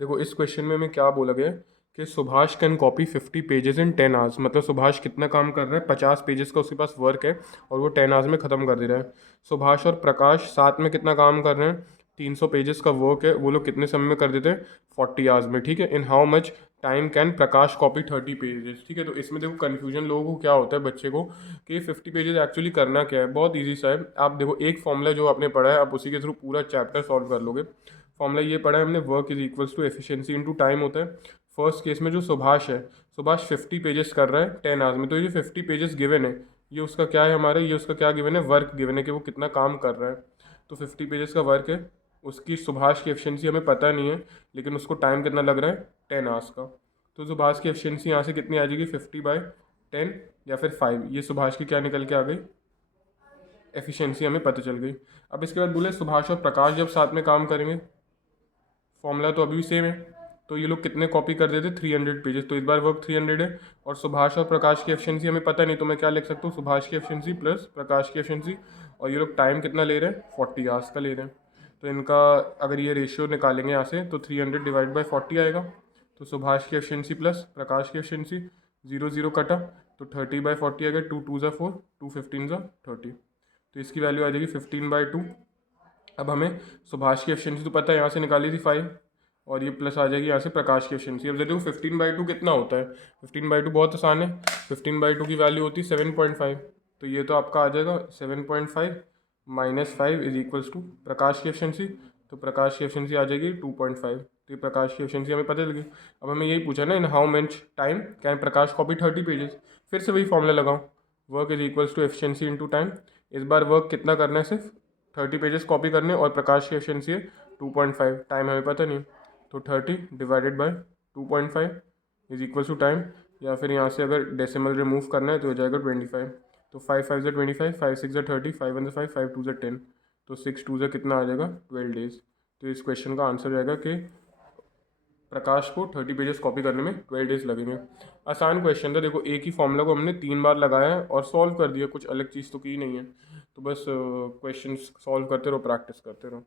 देखो इस क्वेश्चन में हमें क्या बोला गया है कि Subhash can copy 50 pages in 10 hours. मतलब सुभाष कितना काम कर रहा है, 50 पेजेस का उसके पास वर्क है और वो 10 आवर्स में ख़त्म कर दे रहा है। सुभाष और प्रकाश साथ में कितना काम कर रहे हैं, 300 पेजेस का वर्क है, वो लोग कितने समय में कर देते हैं, 40 आवर्स में। ठीक है, इन how much time can Prakash copy 30 pages. ठीक है, तो इसमें देखो कन्फ्यूजन लोगों को क्या होता है बच्चे को कि 50 पेजेस एक्चुअली करना क्या है। बहुत ईजी सा है, आप देखो एक फॉर्मूला जो आपने पढ़ा है आप उसी के थ्रू पूरा चैप्टर सॉल्व कर लोगे। फॉर्मूला ये पढ़ा है हमने, work is equals to efficiency into time होता है। फर्स्ट केस में जो सुभाष है, सुभाष 50 पेजेस कर रहा है 10 आवर्स में, तो ये 50 पेजेस गिवन है, ये उसका क्या है हमारा, ये उसका क्या गिवन है, वर्क गिवन है कि वो कितना काम कर रहा है। तो 50 पेजेस का वर्क है, उसकी सुभाष की एफिशिएंसी हमें पता नहीं है, लेकिन उसको टाइम कितना लग रहा है, 10 आवर्स का। तो सुभाष की एफिशिएंसी यहाँ से कितनी आ जाएगी, 50/10 या फिर 5। ये सुभाष की क्या निकल के आ गई, एफिशिएंसी हमें पता चल गई। अब इसके बाद बोले सुभाष और प्रकाश जब साथ में काम करेंगे, फॉर्मूला तो अभी भी सेम है, तो ये लोग कितने कॉपी कर देते, 300 पेजेस। तो इस बार वर्क 300 है और सुभाष और प्रकाश की एफिशिएंसी हमें पता नहीं, तो मैं क्या लिख सकता हूँ, सुभाष की एफिशिएंसी प्लस प्रकाश की एफिशिएंसी। और ये लोग टाइम कितना ले रहे हैं, 40 आवर्स का ले रहे हैं। तो इनका अगर ये रेशियो निकालेंगे यहाँ से तो 300 डिवाइड बाई 40 आएगा। तो सुभाष की एफिशिएंसी प्लस प्रकाश की एफिशिएंसी, 0 0 कटा तो 30/40 आएगा, 2 2 ज़ा 4, 2 15 ज़ा 30। तो इसकी वैल्यू आ जाएगी 15/2। अब हमें सुभाष की एफिशिएंसी तो पता है, यहाँ से निकाली थी 5, और ये प्लस आ जाएगी यहाँ से प्रकाश की एफिशिएंसी। अब देखो 15/2 कितना होता है, 15/2 बहुत आसान है, 15/2 की वैल्यू होती है 7.5। तो ये तो आपका आ जाएगा 7.5 माइनस 5 इज इक्वल्स टू प्रकाश की एफिशिएंसी। तो प्रकाश की एफिशिएंसी आ जाएगी 2.5। तो ये प्रकाश की एफिशिएंसी हमें पता लगी। अब हमें यही पूछा ना, in how much time can Prakash copy 30 pages. फिर से वही फॉर्मूला लगाओ, work is equals to efficiency into time. इस बार वर्क कितना करना है, सिर्फ 30 पेजेस कॉपी करने, और प्रकाश की एफिशिएंसी है 2.5, टाइम हमें पता नहीं। तो 30 divided by 2.5 is equal to time, या फिर यहाँ से अगर डेसिमल रिमूव करना है तो हो जाएगा 25। तो 5 5 ज़ा 25, 5 6 ज़ा 30, 5 1 ज़ा 5, 5 2 ज़ा 10। तो 6 2 ज़ा कितना आ जाएगा, 12 डेज। तो इस क्वेश्चन का आंसर रहेगा कि प्रकाश को 30 पेजेस कॉपी करने में 12 डेज लगेंगे। आसान क्वेश्चन था, देखो एक ही फॉर्मूला को हमने 3 बार लगाया है और सॉल्व कर दिया, कुछ अलग चीज़ तो की नहीं है। तो बस क्वेश्चन सॉल्व करते रहो, प्रैक्टिस करते रहो।